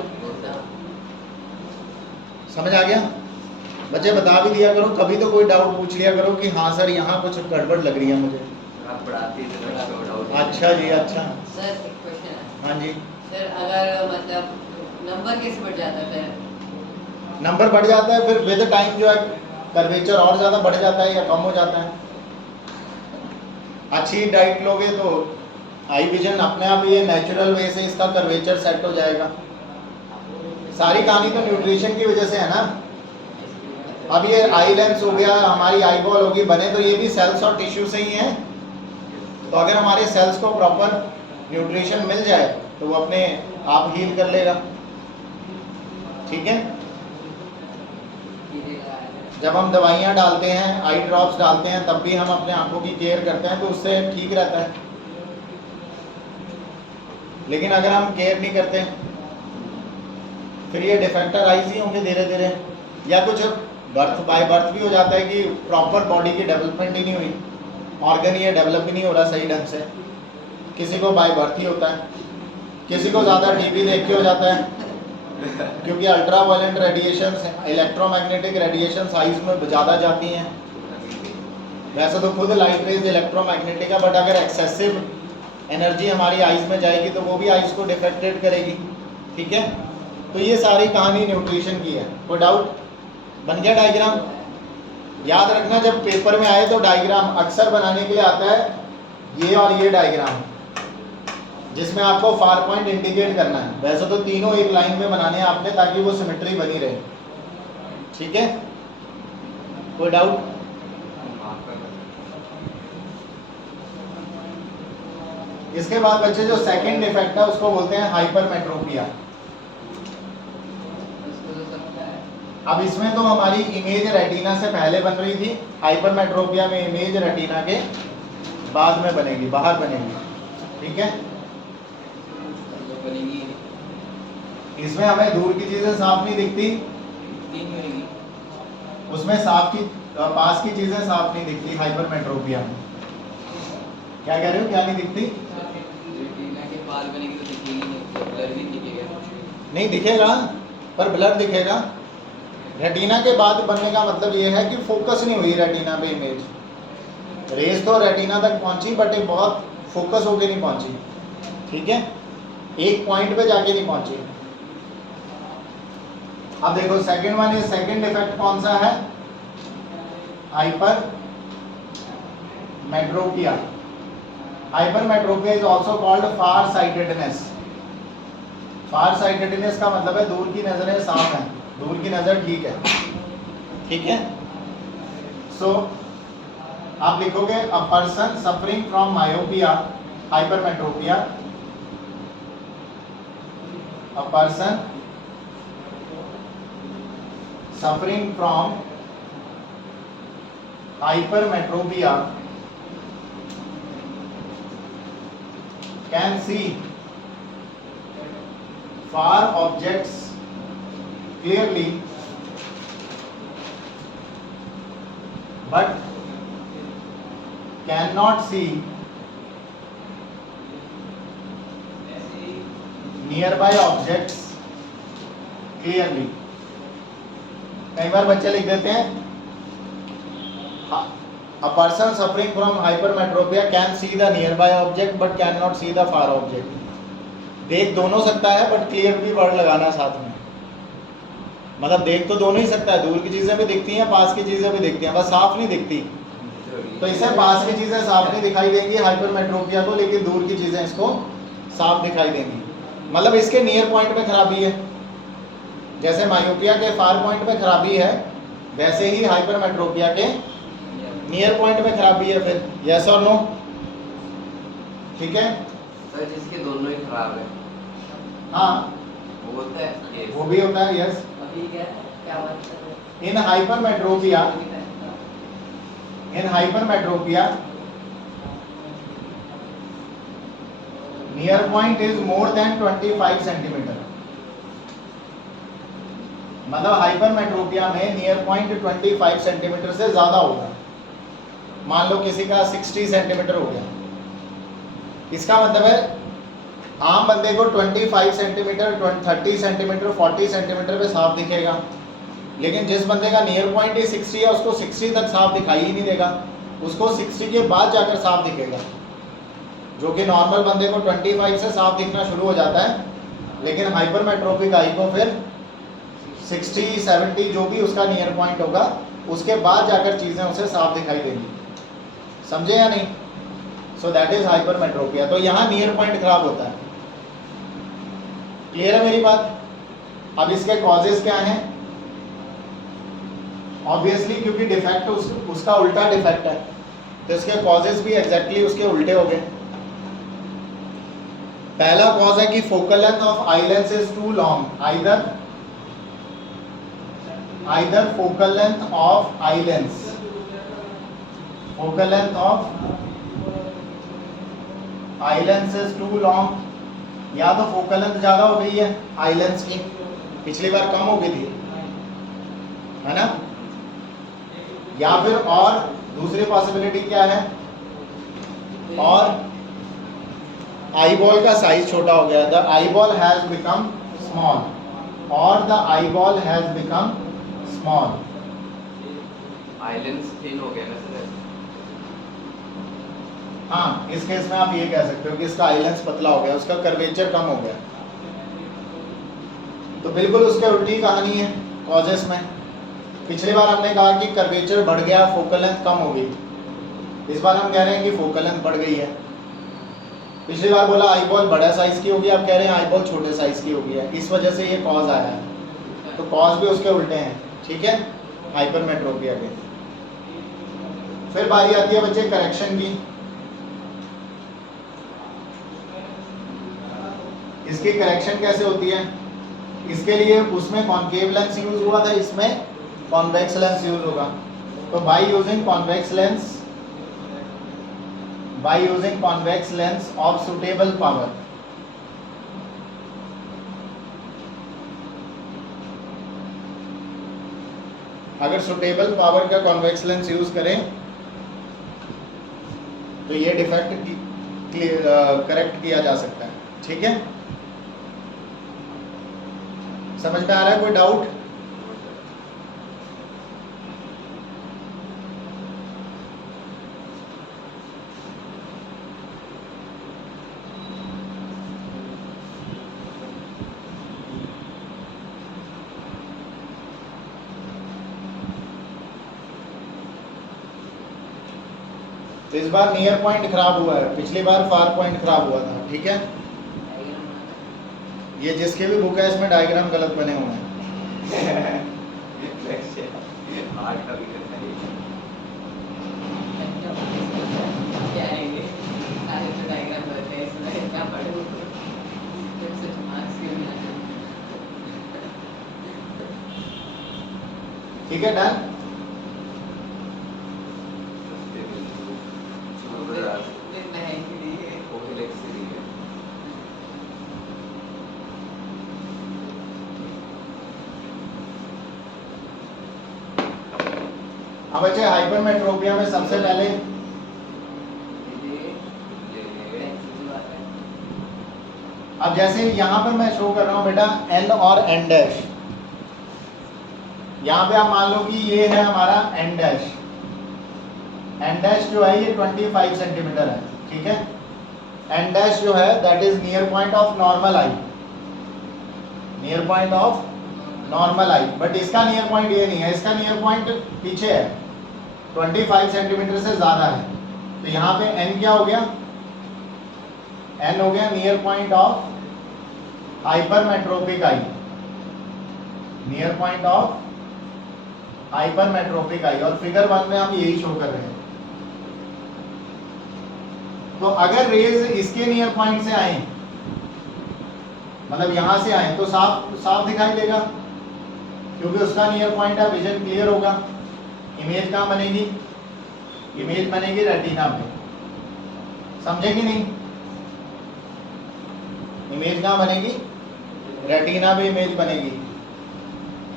समझ आ गया? बच्चे बता भी दिया करो, कभी तो कोई डाउट पूछ लिया करो कि हाँ सर यहाँ कुछ गड़बड़ लग रही है मुझे। आप पढ़ाते हैं तो थोड़ा डाउट। अच्छा जी, अच्छा। सर एक क्वेश्चन है। हाँ जी। सर अगर मतलब नंबर कैसे बढ़ जाता है फिर? नंबर बढ़ जाता है फिर विद टाइम, जो है कर्वेचर और ज़्यादा बढ़ जाता है या कम हो जाता है। अच्छी डाइट लोगे तो आई विजन अपने आप ये नेचुरल वे से इसका कर्वेचर सेट हो जाएगा। सारी कहानी तो न्यूट्रिशन की वजह से है ना। अब ये आई लेंस हो गया, हमारी आई बॉल होगी, बने तो ये भी सेल्स और टिश्यू से ही हैं। तो अगर हमारे सेल्स को प्रॉपर न्यूट्रिशन मिल जाए तो वो अपने आप हील कर लेगा। ठीक है? जब हम दवाइयाँ डालते हैं, आई ड्रॉप्स डालते हैं, तब भी हम अपने आंखों की केयर करते हैं तो उससे ठीक रहता है। लेकिन अगर हम केयर नहीं करते फिर ये डिफेक्टर आईज ही होंगे धीरे धीरे, या कुछ बर्थ बाय बर्थ भी हो जाता है कि प्रॉपर बॉडी की डेवलपमेंट ही नहीं हुई, ऑर्गन ये डेवलप ही नहीं हो रहा सही ढंग से। किसी को बाय बर्थ ही होता है, किसी को ज़्यादा टीवी देख के हो जाता है क्योंकि ultra violent radiation, electromagnetic radiation eyes में ज़्यादा जाती हैं। वैसे तो खुद लाइट रेज इलेक्ट्रोमैग्नेटिक है, बट अगर एक्सेसिव एनर्जी हमारी आईज में जाएगी तो वो भी आईज को डिफेक्टेड करेगी। ठीक है? तो ये सारी कहानी न्यूट्रिशन की है। कोई डाउट? बन गया डायग्राम? याद रखना, जब पेपर में आए तो डायग्राम अक्सर बनाने के लिए आता है ये और ये डायग्राम, जिसमें आपको फार पॉइंट इंडिकेट करना है। वैसे तो तीनों एक लाइन में बनाने हैं आपने, ताकि वो सिमेट्री बनी रहे। ठीक है? कोई डाउट? इसके बाद बच्चे जो सेकंड डिफेक्ट है उसको बोलते हैं हाइपरमेट्रोपिया। अब इसमें तो हमारी इमेज रेटिना से पहले बन रही थी, हाइपरमेट्रोपिया में इमेज रेटिना के बाद में बनेगी, बाहर बनेगी, ठीक है। तो बनेगी इसमें हमें दूर की चीजें साफ नहीं दिखती, तीन बनेगी। उसमें साफ की पास की चीजें साफ नहीं दिखती हाइपरमेट्रोपिया में। क्या कह रहे हो, क्या नहीं दिखती? रेटिना के पास बनेगी तो दिखेगी नहीं, तो ब्लर भी दिखेगा। नहीं दिखेगा पर ब्लर दिखेगा। रेटिना के बाद बनने का मतलब ये है कि फोकस नहीं हुई रेटिना पे इमेज, रेस तो रेटिना तक पहुंची बट ये बहुत फोकस होके नहीं पहुंची, ठीक है, एक पॉइंट पे जाके नहीं पहुंची। अब देखो सेकंड वन, ये सेकंड इफेक्ट कौन सा है? Hypermetropia. Hypermetropia is also called far sightedness. Far sightedness का मतलब है दूर की नजरें साफ हैं, दूर की नजर ठीक है, ठीक है। सो आप लिखोगे a person suffering from myopia, hypermetropia, a person suffering from hypermetropia can see far objects clearly but cannot see nearby objects clearly। कई बार बच्चे लिख देते हैं a person suffering from hypermetropia can see the near by object but can not see the far object. देख दोनों सकता है but clear भी वर्ड लगाना साथ में, मतलब देख तो दोनों ही सकता है, दूर की चीजें भी दिखती हैं, पास की चीजें भी दिखती हैं, बस साफ नहीं दिखती। तो इससे पास की चीजें साफ नहीं दिखाई देंगी हाइपरमेट्रोपिया को, लेकिन दूर की चीजें इसको साफ दिखाई देंगी। मतलब इसके नियर पॉइंट पे खराबी है, जैसे मायोपिया के फार पॉइंट पे खराबी है वैसे ही हाइपरमेट्रोपिया के नियर पॉइंट पे खराबी है। फिर यस और नो, ठीक है। सर जिसके दोनों ही खराब है हाँ वो होता है yes। वो भी होता है, यस। अभी क्या बात कर रहे in hypermetropia, in hypermetropia near point is more than 25 centimetre. मतलब हाइपरमेट्रोपिया में नियर पॉइंट 25 सेंटीमीटर से ज्यादा होगा। मान लो किसी का 60 सेंटीमीटर हो गया, इसका मतलब है आम बंदे को 25 सेंटीमीटर, 30 सेंटीमीटर, 40 सेंटीमीटर पे साफ दिखेगा, लेकिन जिस बंदे का नियर पॉइंट ही 60 है उसको 60 तक साफ दिखाई ही नहीं देगा, उसको 60 के बाद जाकर साफ दिखेगा। जो कि नॉर्मल बंदे को 25 से साफ दिखना शुरू हो जाता है, लेकिन हाइपरमेट्रोपिक आई को फिर 60, 70 जो भी उसका नियर पॉइंट होगा उसके बाद जाकर चीजें उसे साफ दिखाई देंगी। समझे या नहीं? So that is hypermetropia. तो यहाँ नियर पॉइंट खराब होता है। क्लियर है मेरी बात? अब इसके कॉजेस क्या हैं? ऑब्वियसली क्योंकि डिफेक्ट उसका उल्टा डिफेक्ट है, तो इसके कॉजेस भी एग्जैक्टली उसके उल्टे हो गए। पहला कॉज है कि focal length of eye lens is too long, either focal length of eye lens, focal length of eye lens is too long, या तो फोकल लेंथ ज्यादा हो गई है आई लेंस की, पिछली बार कम हो गई थी, है ना? या फिर और दूसरी पॉसिबिलिटी क्या है, और आई बॉल का साइज छोटा हो गया, the eye ball has become small, और the eye ball has become small. Eye lens थिन हो गया ना सर। हाँ, इस केस में आप ये कह सकते हो कि इसका आई लेंस पतला हो गया, उसका कर्वेचर कम हो गया। तो बिल्कुल उसके उल्टी कहानी है कॉजेस में। पिछली बार हमने कहा कि कर्वेचर बढ़ गया, फोकल लेंथ कम हो गई। इस बार हम कह रहे हैं कि फोकल लेंथ बढ़ गई है। पिछली बार बोला आई बॉल बड़ा साइज की होगी, अब कह रहे हैं आई बॉल छोटे साइज की होगी है, इस वजह से ये कॉज आया है। तो कॉज भी उसके उल्टे हैं, ठीक है, हाइपरमेट्रोपिया के। फिर बारी आती है बच्चे करेक्शन की। इसकी करेक्शन कैसे होती है? इसके लिए उसमें कॉन्केव लेंस यूज हुआ था, इसमें कॉन्वेक्स लेंस यूज होगा। तो by using convex lens of suitable power, अगर सुटेबल पावर का कॉन्वेक्स लेंस यूज करें तो ये डिफेक्ट करेक्ट किया जा सकता है। ठीक है, समझ में आ रहा है? कोई डाउट? तो इस बार नियर पॉइंट खराब हुआ है, पिछली बार फार पॉइंट खराब हुआ था। ठीक है, ये जिसके भी बुक है इसमें डायग्राम गलत बने हुए हैं। क्या है ये? सारे तो डायग्राम बनते हैं इसमें, क्या पढ़े हो? जब से मार्क्स क्यों नहीं आते? ठीक है, डन। अब बच्चे हाइपरमेट्रोपिया में सबसे पहले अब जैसे यहाँ पर मैं शो कर रहा हूँ बेटा एन और एन डैश, यहाँ पे आप मान लो कि ये है हमारा एन डैश। एन डैश जो है ये 25 सेंटीमीटर है। ठीक है, एन डैश जो है that is near point of normal I, near point of normal I. But इसका नियर पॉइंट ये नहीं है, इसका नियर पॉइंट पीछे है, 25 सेंटीमीटर से ज्यादा है। तो यहाँ पे n क्या हो गया? n हो गया near point of hypermetropic eye, near point of hypermetropic eye. और फिगर 1 में हम यही शो कर रहे हैं। तो अगर रेज इसके नियर पॉइंट से आए, मतलब यहां से आए, तो साफ साफ दिखाई देगा क्योंकि उसका नियर पॉइंट है, विजन क्लियर होगा। इमेज कहाँ बनेगी? इमेज बनेगी रेटिना पे। समझे कि नहीं? इमेज कहाँ बनेगी? रेटिना पे इमेज बनेगी।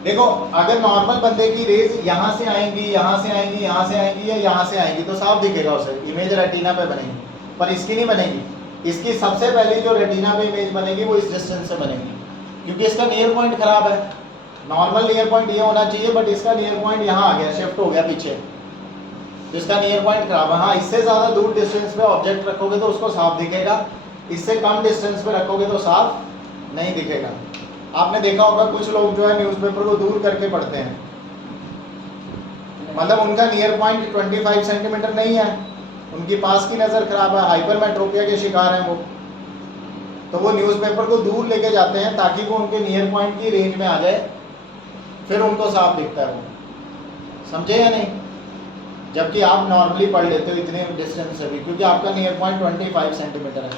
देखो अगर नॉर्मल बंदे की रेज यहाँ से आएंगी, यहाँ से आएंगी, यहाँ से आएंगी या यहाँ से आएंगी तो साफ दिखेगा उसे, इमेज रेटिना पे बनेगी। पर इसकी नहीं बनेगी। इसकी सबसे पहले जो रेटिना पे इमेज बनेगी वो इस डिस्टेंस से बनेगी क्योंकि इसका नियर पॉइंट खराब है। नॉर्मल नियर पॉइंट ये होना चाहिए बट इसका नियर पॉइंट यहाँ आ गया, शिफ्ट हो गया पीछे, तो इसका नियर पॉइंट खराब है। हाँ, इससे ज़्यादा दूर डिस्टेंस पे ऑब्जेक्ट रखोगे तो उसको साफ दिखेगा, इससे कम डिस्टेंस पे रखोगे तो साफ नहीं दिखेगा। आपने देखा होगा कुछ लोग जो है न्यूज़पेपर को दूर करके पढ़ते हैं, मतलब उनका नियर पॉइंट 25 सेंटीमीटर नहीं है, उनकी पास की नज़र खराब है, हाइपरमेट्रोपिया के शिकार हैं वो, तो वो न्यूज़पेपर को दूर लेके जाते हैं ताकि वो उनके नियर पॉइंट की रेंज में आ जाए, फिर उनको साफ दिखता है वो। समझे या नहीं? जबकि आप नॉर्मली पढ़ लेते हो इतने डिस्टेंस से भी, क्योंकि आपका नियर पॉइंट 25 सेंटीमीटर है।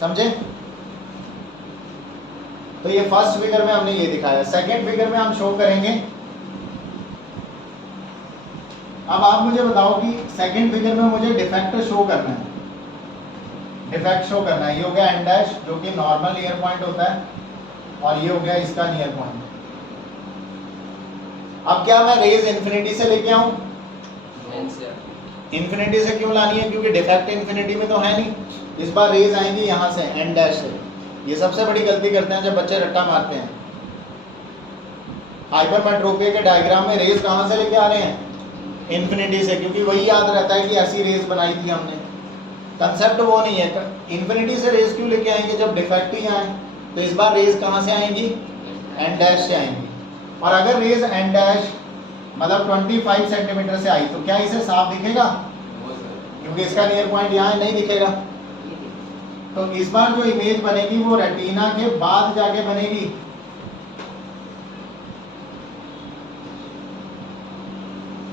समझे? तो ये फर्स्ट फिगर में हमने ये दिखाया। सेकंड फिगर में हम शो करेंगे। अब आप मुझे बताओ कि सेकंड फिगर में मुझे डिफेक्ट शो करना है, डिफेक्ट शो करना है। ये हो गया एन डैश जो कि नॉर्मल नियर पॉइंट होता है, और ये हो गया इसका नियर पॉइंट। अब क्या मैं रेज इन्फिनिटी से लेके आऊं? इन्फिनिटी से क्यों लानी है? क्योंकि डिफेक्ट इन्फिनिटी में तो है नहीं। इस बार रेज आएंगी यहाँ से, एन डैश से। ये सबसे बड़ी गलती करते हैं जब बच्चे रट्टा मारते हैं। हाइपरमेट्रोपिया के डायग्राम में रेज कहाँ से लेके आ रहे हैं? इन्फिनिटी से, क्योंकि वही याद रहता है कि ऐसी रेज बनाई थी हमने। कंसेप्ट वो नहीं है। इन्फिनिटी से रेज क्यों लेके आएंगे जब डिफेक्ट ही आए? तो इस बार रेज कहाँ से आएंगी? एन डैश से आएंगी। और अगर रेज एन डैश मतलब 25 सेंटीमीटर से आई तो क्या इसे साफ दिखेगा? क्योंकि इसका नियर पॉइंट यहाँ नहीं दिखेगा। तो इस बार जो इमेज बनेगी वो रेटिना के बाद जाके बनेगी।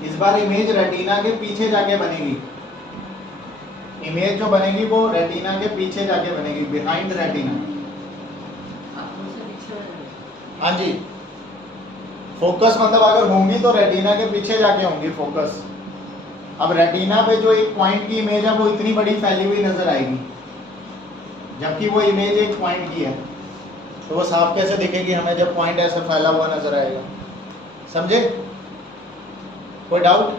इस बार इमेज रेटिना के पीछे जाके बनेगी। इमेज जो बनेगी वो रेटिना के पीछे जाके बनेगी, बिहाइंड रेटिना। हाँ जी, फोकस मतलब अगर होंगी तो रेटिना के पीछे जाके होंगी फोकस। अब रेटिना पे जो एक पॉइंट की इमेज है वो इतनी बड़ी फैली हुई नजर आएगी, जबकि वो इमेज एक पॉइंट की है, तो वो साफ कैसे दिखेगी हमें जब पॉइंट ऐसे फैला हुआ नजर आएगा। समझे? कोई डाउट?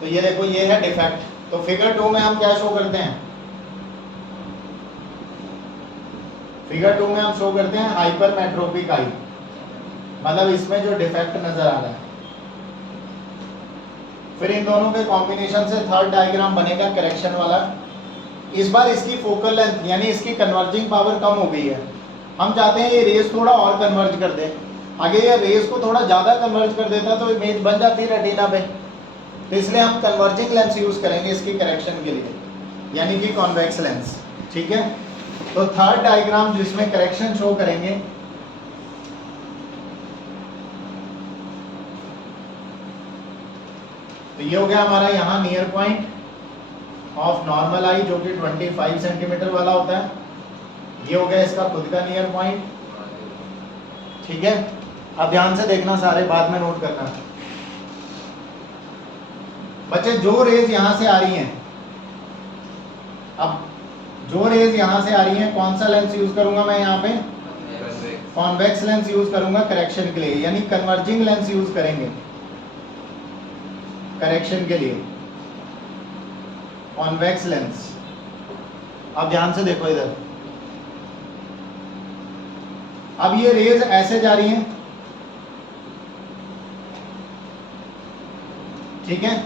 तो ये देखो, ये है डिफेक्ट। तो फिगर 2 में हम क्या शो करते हैं? फिगर 2 में हम शो करते हैं हाइपरमेट्रोपिक आई, मतलब इसमें जो डिफेक्ट नजर आ रहा है। फिर इन दोनों के कॉम्बिनेशन से थर्ड डायग्राम बनेगा करेक्शन वाला। इस बार इसकी फोकल लेंथ यानी इसकी कन्वर्जिंग पावर कम हो गई है। हम चाहते हैं ये रेस थोड़ा और कन्वर्ज कर दे। आगे ये रेस को थोड़ा ज़्यादा कन्वर्ज कर देता तो इमेज बन जाती रेटिना पे। तो इसलिए हम कन्वर्जिंग लेंस यूज़ करेंगे इसकी करेक्शन के लिए, यानी कि कॉन्वेक्स लेंस। ठीक है, तो थर्ड डायग्राम जिसमें करेक्शन शो करेंगे, तो ये हो गया हमारा यहाँ नियर पॉइंट ऑफ नॉर्मल आई जो कि 25 सेंटीमीटर वाला होता है। ये हो गया इसका खुद का नियर पॉइंट। ठीक है, अब ध्यान से देखना, सारे बाद में नोट करना। बच्चे जो रेज यहां से आ रही हैं, अब जो रेज यहां से आ रही हैं, कौन सा लेंस यूज करूंगा मैं यहाँ पे? कॉन्वेक्स लेंस यूज करूंगा करेक्शन के लिए, यानी कन्वर्जिंग लेंस यूज करेंगे करेक्शन के लिए, कॉन्वेक्स लेंस। अब ध्यान से देखो इधर, अब ये रेज ऐसे जा रही हैं, ठीक है।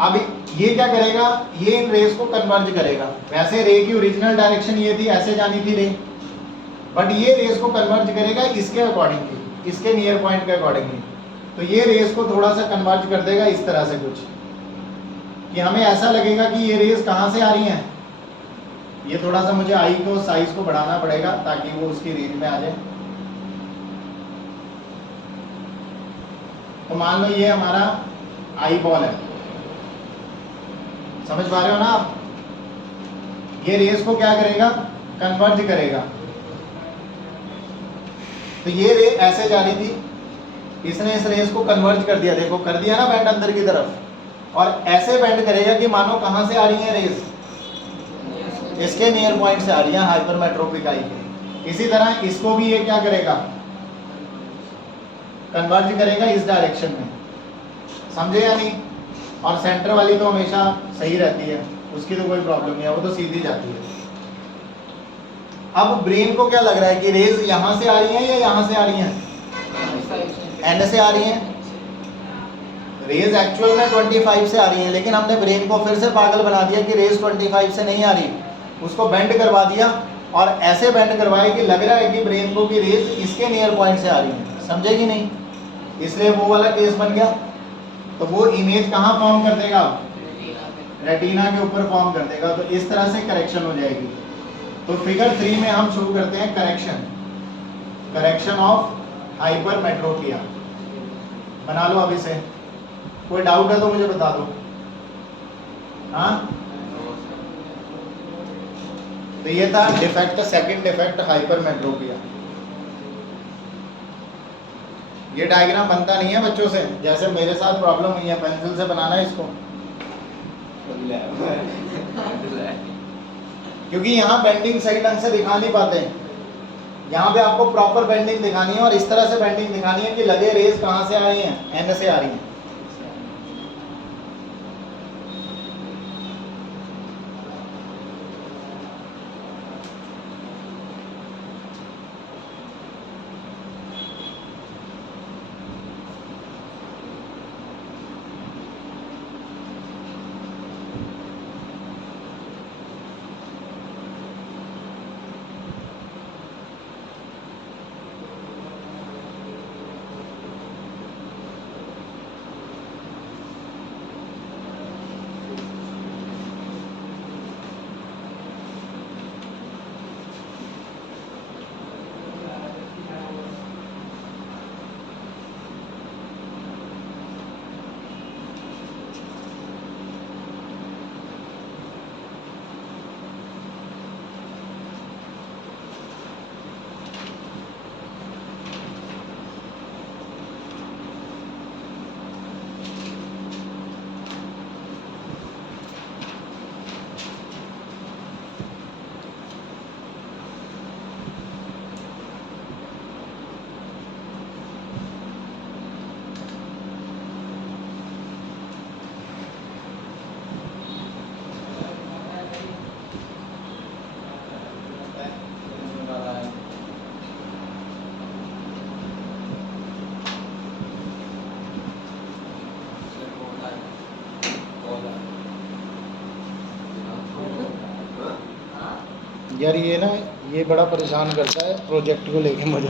अब ये क्या करेगा, ये इन रेज को कन्वर्ज करेगा। वैसे रे की ओरिजिनल डायरेक्शन ये थी, ऐसे जानी थी रे, बट ये रेज को कन्वर्ज करेगा इसके अकॉर्डिंगली, इसके नियर पॉइंट के अकॉर्डिंगली। तो ये रेज को थोड़ा सा कन्वर्ज कर देगा इस तरह से कुछ, कि हमें ऐसा लगेगा कि ये रेज कहाँ से आ रही हैं। ये थोड़ा सा मुझे आई को साइज को बढ़ाना पड़ेगा ताकि वो उसकी रेंज में आ जाए। तो मान लो ये हमारा आई बॉल है, समझ पा रहे हो ना आप? ये रेस को क्या करेगा, कन्वर्ज करेगा। तो ये रे ऐसे जा रही थी, इसने इस रेस को कन्वर्ज कर दिया, देखो कर दिया ना बेंड अंदर की तरफ, और ऐसे बेंड करेगा कि मानो कहां से आ रही है रेस, इसके नियर पॉइंट से आ रही है हाइपरमेट्रोपिक आई के। इसी तरह इसको भी ये क्या करेगा, कन्वर्ज करेगा इस डायरेक्शन में, समझे या नहीं? और सेंटर वाली तो हमेशा सही रहती है, उसकी तो कोई प्रॉब्लम नहीं है, वो तो सीधी जाती है। अब ब्रेन को क्या लग रहा है कि रेज यहां से आ रही है या यहां से आ रही है? एंड से आ रही है। रेज एक्चुअल में 25 से आ रही है, लेकिन हमने ब्रेन को फिर से पागल बना दिया कि रेज 25 से नहीं आ रही, उसको बेंड करवा दिया, और ऐसे बेंड करवाए कि लग रहा है कि ब्रेन को कि रेज इसके नियर पॉइंट से आ रही है, समझे कि नहीं? इसलिए वो वाला केस बन गया। तो वो इमेज कहाँ फॉर्म कर देगा, रेटिना के ऊपर फॉर्म कर देगा। तो इस तरह से करेक्शन हो जाएगी। तो फिगर 3 में हम शुरू करते हैं करेक्शन ऑफ हाइपरमेट्रोपिया। बना लो अभी से, कोई डाउट है तो मुझे बता दो। हाँ, तो ये था डिफेक्ट, सेकंड डिफेक्ट हाइपरमेट्रोपिया। ये डायग्राम बनता नहीं है बच्चों से, जैसे मेरे साथ प्रॉब्लम हुई है, पेंसिल से बनाना है इसको, क्योंकि यहाँ बेंडिंग सही ढंग से दिखा नहीं पाते। यहाँ पे आपको प्रॉपर बेंडिंग दिखानी है, और इस तरह से बेंडिंग दिखानी है कि लगे रेज कहाँ से आ रही हैं, एंड से आ रही हैं। यार ये ना ये बड़ा परेशान करता है प्रोजेक्ट को लेके मुझे।